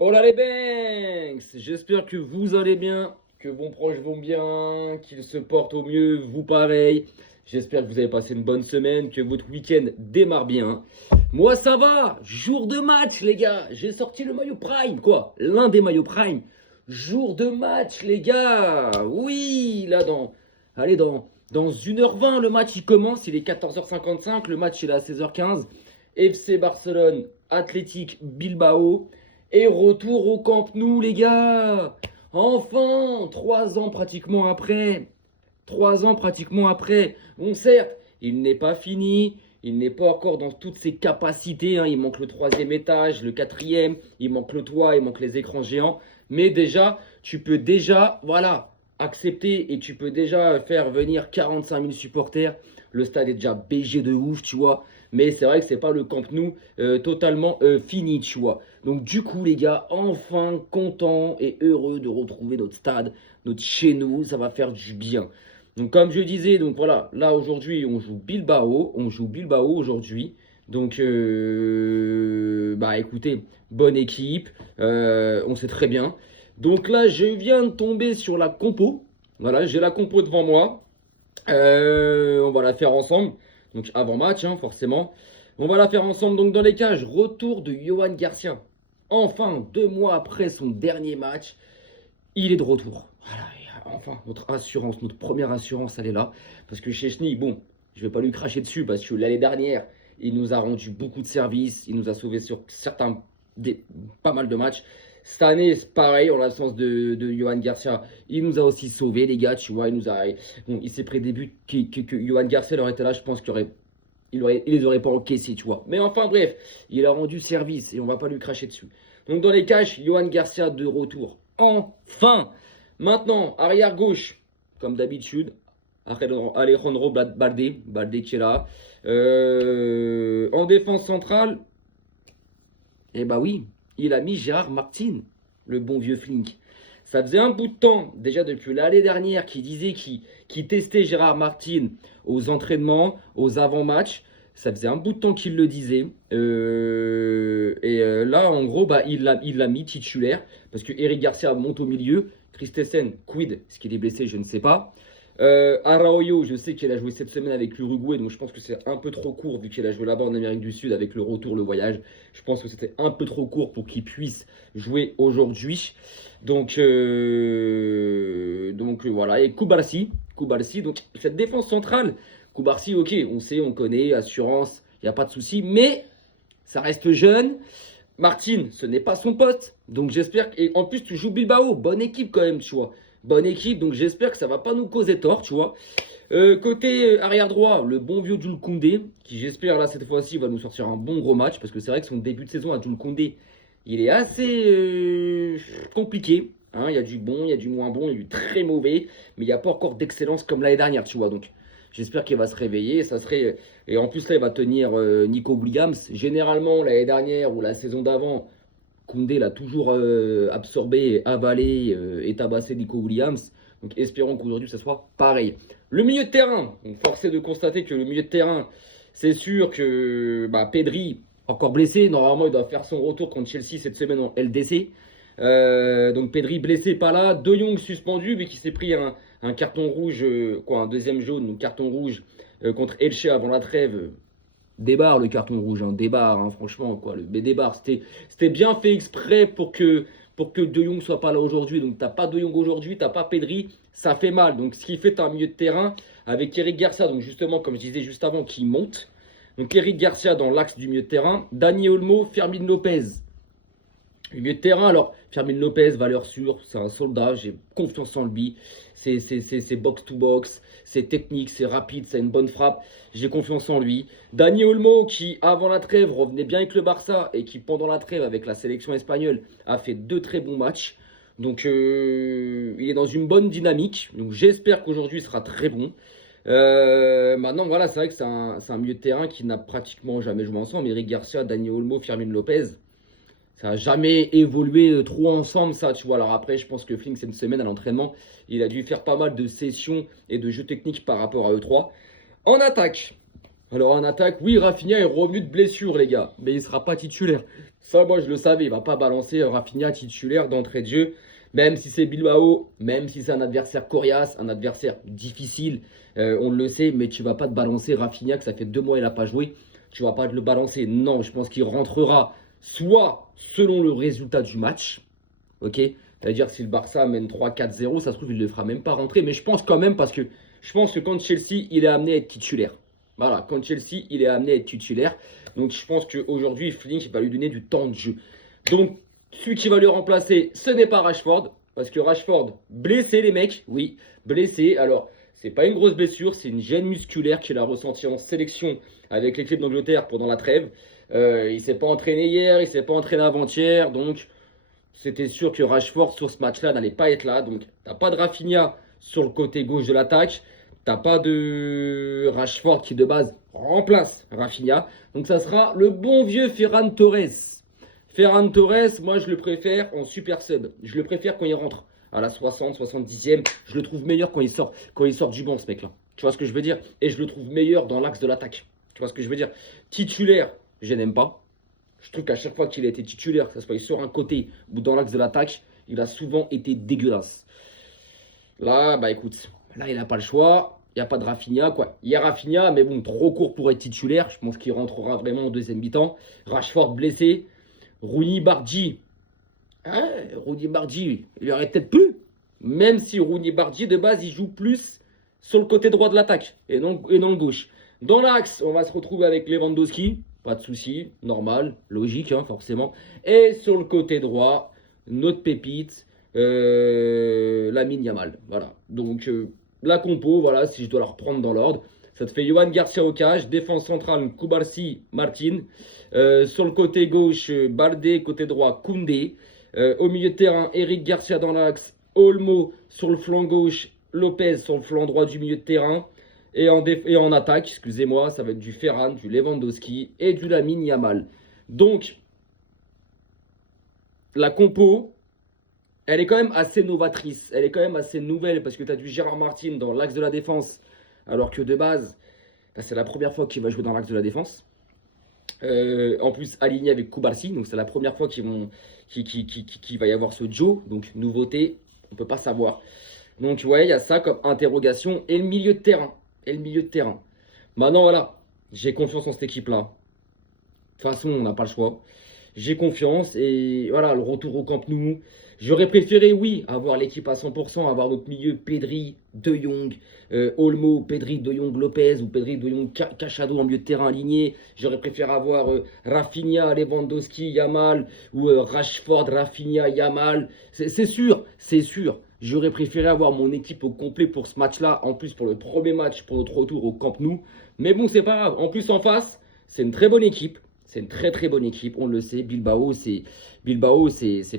Hola les Banks! J'espère que vous allez bien, que vos proches vont bien, qu'ils se portent au mieux, vous pareil. J'espère que vous avez passé une bonne semaine, que votre week-end démarre bien. Moi ça va, jour de match les gars, j'ai sorti le maillot Prime, quoi, l'un des maillots Prime. Jour de match les gars, oui, là allez dans 1h20 le match il commence, il est 14h55, le match il est à 16h15. FC Barcelone, Athletic Bilbao. Et retour au Camp Nou, les gars. Enfin, 3 ans pratiquement après. 3 ans pratiquement après. Bon, certes, il n'est pas fini. Il n'est pas encore dans toutes ses capacités, hein. Il manque le troisième étage, le quatrième. Il manque le toit, il manque les écrans géants. Mais déjà, tu peux déjà, voilà, accepter et tu peux déjà faire venir 45 000 supporters. Le stade est déjà BG de ouf, tu vois. Mais c'est vrai que c'est pas le Camp Nou totalement fini, tu vois. Donc du coup, les gars, enfin content et heureux de retrouver notre stade, notre chez nous. Ça va faire du bien. Donc comme je disais, donc voilà, là aujourd'hui on joue Bilbao aujourd'hui. Donc bah écoutez, bonne équipe, on sait très bien. Donc là, je viens de tomber sur la compo. Voilà, j'ai la compo devant moi. On va la faire ensemble. Donc avant match, hein, forcément. On va la faire ensemble. Donc dans les cages, retour de Yohan Garcia. Enfin, 2 mois après son dernier match, il est de retour. Voilà, enfin, notre assurance, notre première assurance, elle est là. Parce que Chechny, bon, je vais pas lui cracher dessus parce que l'année dernière, il nous a rendu beaucoup de services. Il nous a sauvés sur pas mal de matchs. Cette année, c'est pareil, en l'absence de Johan Garcia, il nous a aussi sauvés, les gars, tu vois. Bon, il s'est pris des buts que Johan Garcia aurait été là, je pense il les aurait pas encaissés, tu vois. Mais enfin, bref, il a rendu service et on va pas lui cracher dessus. Donc, dans les caches, Johan Garcia de retour. Enfin! Maintenant, arrière gauche, comme d'habitude, Alejandro Balde qui est là. En défense centrale, eh bah oui, il a mis Gérard Martin, le bon vieux Flink. Ça faisait un bout de temps, déjà depuis l'année dernière, qu'il disait qu'il testait Gérard Martin aux entraînements, aux avant-matchs. Ça faisait un bout de temps qu'il le disait. Là, en gros, bah, il l'a mis titulaire. Parce que Eric Garcia monte au milieu. Christensen, quid? Est-ce qu'il est blessé? Je ne sais pas. Araujo, je sais qu'il a joué cette semaine avec l'Uruguay, donc je pense que c'est un peu trop court vu qu'il a joué là-bas en Amérique du Sud avec le retour, le voyage. Je pense que c'était un peu trop court pour qu'il puisse jouer aujourd'hui. Donc voilà, et Koubarsi, donc cette défense centrale, Koubarsi, ok, on sait, on connaît, assurance, il n'y a pas de souci, mais ça reste jeune. Martin, ce n'est pas son poste. Donc j'espère que. Et en plus, tu joues Bilbao. Bonne équipe quand même, tu vois. Bonne équipe. Donc j'espère que ça va pas nous causer tort, tu vois. Côté arrière droit, le bon vieux Jules Koundé, qui j'espère là cette fois-ci va nous sortir un bon gros match. Parce que c'est vrai que son début de saison à Jules Koundé, il est assez compliqué. Hein. Il y a du bon, il y a du moins bon, il y a du très mauvais. Mais il n'y a pas encore d'excellence comme l'année dernière, tu vois. Donc j'espère qu'il va se réveiller. Ça serait. Et en plus, là, il va tenir Nico Williams. Généralement, l'année dernière ou la saison d'avant, Koundé l'a toujours absorbé, avalé et tabassé Nico Williams. Donc, espérons qu'aujourd'hui, ça soit pareil. Le milieu de terrain. Donc, force est de constater que le milieu de terrain, c'est sûr que bah, Pedri, encore blessé. Normalement, il doit faire son retour contre Chelsea cette semaine en LDC. Donc, Pedri blessé, pas là. De Jong suspendu, mais qui s'est pris un carton rouge, un deuxième jaune, un carton rouge contre Elche avant la trêve. Débarre le carton rouge, hein, débarre, hein, franchement, quoi. Mais débarre, c'était bien fait exprès pour que De Jong soit pas là aujourd'hui. Donc, t'as pas De Jong aujourd'hui, t'as pas Pedri, ça fait mal. Donc, ce qui fait, t'as un milieu de terrain avec Eric Garcia, donc justement, comme je disais juste avant, qui monte. Donc, Eric Garcia dans l'axe du milieu de terrain. Dani Olmo, Fermin Lopez. Le milieu de terrain, alors, Fermin Lopez, valeur sûre, c'est un soldat, j'ai confiance en lui. C'est box-to-box, c'est technique, c'est rapide, c'est une bonne frappe. J'ai confiance en lui. Dani Olmo, qui avant la trêve revenait bien avec le Barça et qui pendant la trêve avec la sélection espagnole a fait 2 très bons matchs. Donc il est dans une bonne dynamique. Donc j'espère qu'aujourd'hui il sera très bon. Maintenant, voilà, c'est vrai que c'est un milieu de terrain qui n'a pratiquement jamais joué ensemble. Eric Garcia, Dani Olmo, Fermin Lopez. Ça n'a jamais évolué trop ensemble, ça, tu vois. Alors après, je pense que Flink, c'est une semaine à l'entraînement. Il a dû faire pas mal de sessions et de jeux techniques par rapport à eux trois. En attaque, Alors en attaque, oui, Rafinha est revenu de blessure, les gars, mais il ne sera pas titulaire. Ça, moi, je le savais, il ne va pas balancer Rafinha titulaire d'entrée de jeu, même si c'est Bilbao, même si c'est un adversaire coriace, un adversaire difficile, on le sait, mais tu ne vas pas te balancer Rafinha, que ça fait 2 mois qu'il n'a pas joué, tu ne vas pas te le balancer. Non, je pense qu'il rentrera soit selon le résultat du match, ok? C'est-à-dire si le Barça mène 3-4-0, ça se trouve, il ne le fera même pas rentrer, mais je pense quand même, parce que je pense que quand Chelsea, il est amené à être titulaire. Voilà, quand Chelsea, il est amené à être titulaire. Donc je pense qu'aujourd'hui, Flink va lui donner du temps de jeu. Donc, celui qui va le remplacer, ce n'est pas Rashford. Parce que Rashford, blessé les mecs, oui, blessé. Alors, c'est pas une grosse blessure, c'est une gêne musculaire qu'il a ressentie en sélection avec l'équipe d'Angleterre pendant la trêve. Il s'est pas entraîné hier, il s'est pas entraîné avant-hier. Donc, c'était sûr que Rashford sur ce match-là n'allait pas être là. Donc, t'as pas de Rafinha sur le côté gauche de l'attaque. T'as pas de Rashford qui de base remplace Rafinha. Donc ça sera le bon vieux Ferran Torres. Ferran Torres, moi je le préfère en super sub. Je le préfère quand il rentre à la 60, 70e. Je le trouve meilleur quand il sort du banc, ce mec-là. Tu vois ce que je veux dire? Et je le trouve meilleur dans l'axe de l'attaque. Tu vois ce que je veux dire? Titulaire, je n'aime pas. Je trouve qu'à chaque fois qu'il a été titulaire, que ce soit sur un côté ou dans l'axe de l'attaque, il a souvent été dégueulasse. Là, bah écoute, là il n'a pas le choix. Il n'y a pas de Rafinha, quoi. Il y a Rafinha, mais bon, trop court pour être titulaire. Je pense qu'il rentrera vraiment en deuxième mi-temps. Rashford blessé. Rooney Bardi. Hein, Rooney Bardi, il aurait peut-être plus. Même si Rooney Bardi, de base, il joue plus sur le côté droit de l'attaque et non le gauche. Dans l'axe, on va se retrouver avec Lewandowski. Pas de souci, normal, logique, hein, forcément. Et sur le côté droit, notre pépite, Lamine Yamal. Voilà. Donc, la compo, voilà, si je dois la reprendre dans l'ordre, ça te fait Yohan Garcia au cage, défense centrale, Kubarsi, Martin. Sur le côté gauche, Baldé, côté droit, Koundé. Au milieu de terrain, Eric Garcia dans l'axe, Olmo sur le flanc gauche, Lopez sur le flanc droit du milieu de terrain. Et en attaque, excusez-moi, ça va être du Ferran, du Lewandowski et du Lamine Yamal. Donc, la compo, elle est quand même assez novatrice. Elle est quand même assez nouvelle parce que tu as du Gérard Martin dans l'axe de la défense. Alors que de base, bah, c'est la première fois qu'il va jouer dans l'axe de la défense. En plus, aligné avec Kubarsi. Donc, c'est la première fois qu'il va y avoir ce Joe. Donc, nouveauté, on ne peut pas savoir. Donc, ouais, il y a ça comme interrogation. Et le milieu de terrain. Maintenant, voilà, j'ai confiance en cette équipe-là. De toute façon, on n'a pas le choix. J'ai confiance et voilà, le retour au Camp Nou. J'aurais préféré, oui, avoir l'équipe à 100%, avoir notre milieu Pedri, De Jong, Olmo, Pedri, De Jong, Lopez ou Pedri, De Jong, Cachado en milieu de terrain aligné. J'aurais préféré avoir Rafinha, Lewandowski, Yamal ou Rashford, Rafinha, Yamal. C'est sûr, c'est sûr. J'aurais préféré avoir mon équipe au complet pour ce match-là. En plus, pour le premier match, pour notre retour au Camp Nou. Mais bon, c'est pas grave. En plus, en face, c'est une très bonne équipe. C'est une très très bonne équipe, on le sait. Bilbao, c'est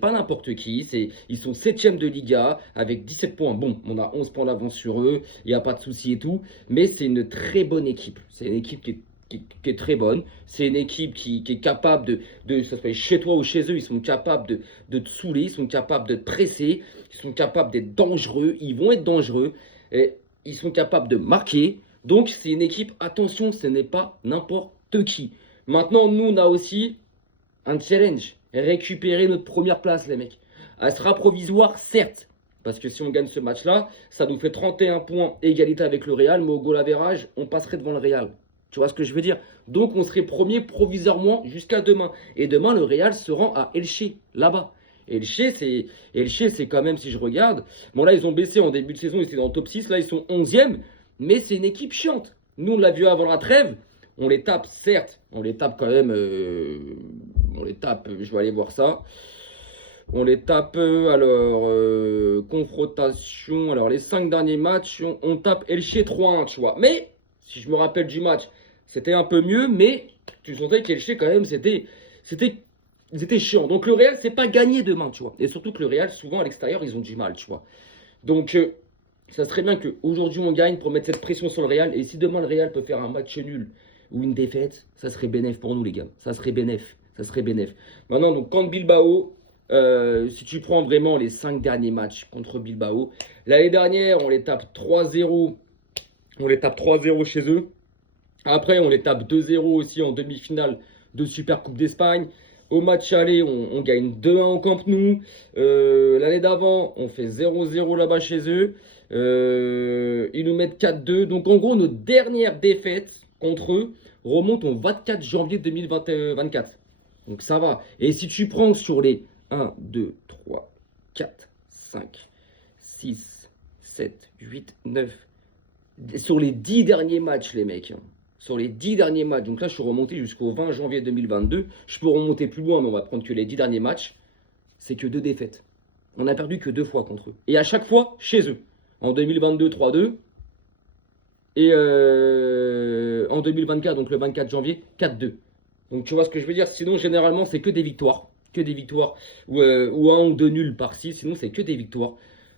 pas n'importe qui. Ils sont 7e de Liga avec 17 points. Bon, on a 11 points d'avance sur eux, il n'y a pas de souci et tout. Mais c'est une très bonne équipe. C'est une équipe qui est très bonne. C'est une équipe qui est capable ça se fait chez toi ou chez eux, ils sont capables de te saouler, ils sont capables de te presser, ils sont capables d'être dangereux, ils vont être dangereux, et ils sont capables de marquer. Donc c'est une équipe, attention, ce n'est pas n'importe qui. Maintenant, nous, on a aussi un challenge. Récupérer notre première place, les mecs. Elle sera provisoire, certes. Parce que si on gagne ce match-là, ça nous fait 31 points, égalité avec le Real. Mais au goal average, on passerait devant le Real. Tu vois ce que je veux dire? Donc, on serait premier provisoirement jusqu'à demain. Et demain, le Real se rend à Elche, là-bas. Elche, c'est quand même, si je regarde... Bon, là, ils ont baissé en début de saison. Ils étaient dans le top 6. Là, ils sont 11e. Mais c'est une équipe chiante. Nous, on l'a vu avant la trêve. On les tape, certes, on les tape quand même, je vais aller voir ça. On les tape, confrontation, alors les 5 derniers matchs, on tape Elche 3-1, tu vois. Mais, si je me rappelle du match, c'était un peu mieux, mais tu sentais qu'Elche quand même, c'était chiant. Donc le Real, c'est pas gagné demain, tu vois. Et surtout que le Real, souvent à l'extérieur, ils ont du mal, tu vois. Donc, ça serait bien qu'aujourd'hui on gagne pour mettre cette pression sur le Real. Et si demain le Real peut faire un match nul, ou une défaite, ça serait bénéf pour nous les gars. Ça serait bénéf. Maintenant, donc, contre Bilbao, si tu prends vraiment les 5 derniers matchs contre Bilbao, l'année dernière, on les tape 3-0. On les tape 3-0 chez eux. Après, on les tape 2-0 aussi en demi-finale de Super Coupe d'Espagne. Au match aller, on gagne 2-1 au Camp Nou. L'année d'avant, on fait 0-0 là-bas chez eux. Ils nous mettent 4-2. Donc en gros, notre dernière défaite contre eux remonte au 24 janvier 2024. Donc ça va. Et si tu prends sur les 1, 2, 3, 4, 5, 6, 7, 8, 9. Sur les 10 derniers matchs, les mecs. Sur les 10 derniers matchs. Donc là, je suis remonté jusqu'au 20 janvier 2022. Je peux remonter plus loin, mais on va prendre que les 10 derniers matchs. C'est que 2 défaites. On n'a perdu que 2 fois contre eux. Et à chaque fois, chez eux. En 2022, 3-2. Et en 2024, donc le 24 janvier, 4-2. Donc tu vois ce que je veux dire. Sinon, généralement, c'est que des victoires. Que des victoires. Ou 1 ou 2 nuls par-ci. Sinon, c'est que des victoires.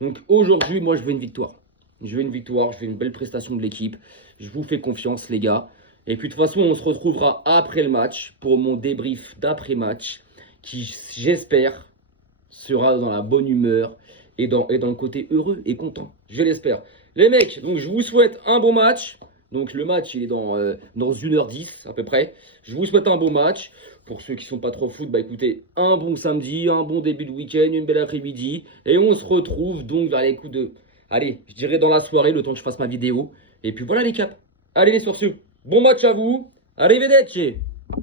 Donc aujourd'hui, moi, je veux une victoire. Je veux une victoire, je veux une belle prestation de l'équipe. Je vous fais confiance, les gars. Et puis de toute façon, on se retrouvera après le match pour mon débrief d'après-match qui, j'espère, sera dans la bonne humeur et dans le côté heureux et content. Je l'espère. Les mecs, donc je vous souhaite un bon match. Donc le match, il est dans 1h10 à peu près. Je vous souhaite un bon match. Pour ceux qui sont pas trop foot, bah écoutez, un bon samedi, un bon début de week-end, une belle après-midi. Et on se retrouve donc vers les coups de... Allez, je dirais dans la soirée, le temps que je fasse ma vidéo. Et puis voilà les caps. Allez les sur ce. Bon match à vous. Arrivederci.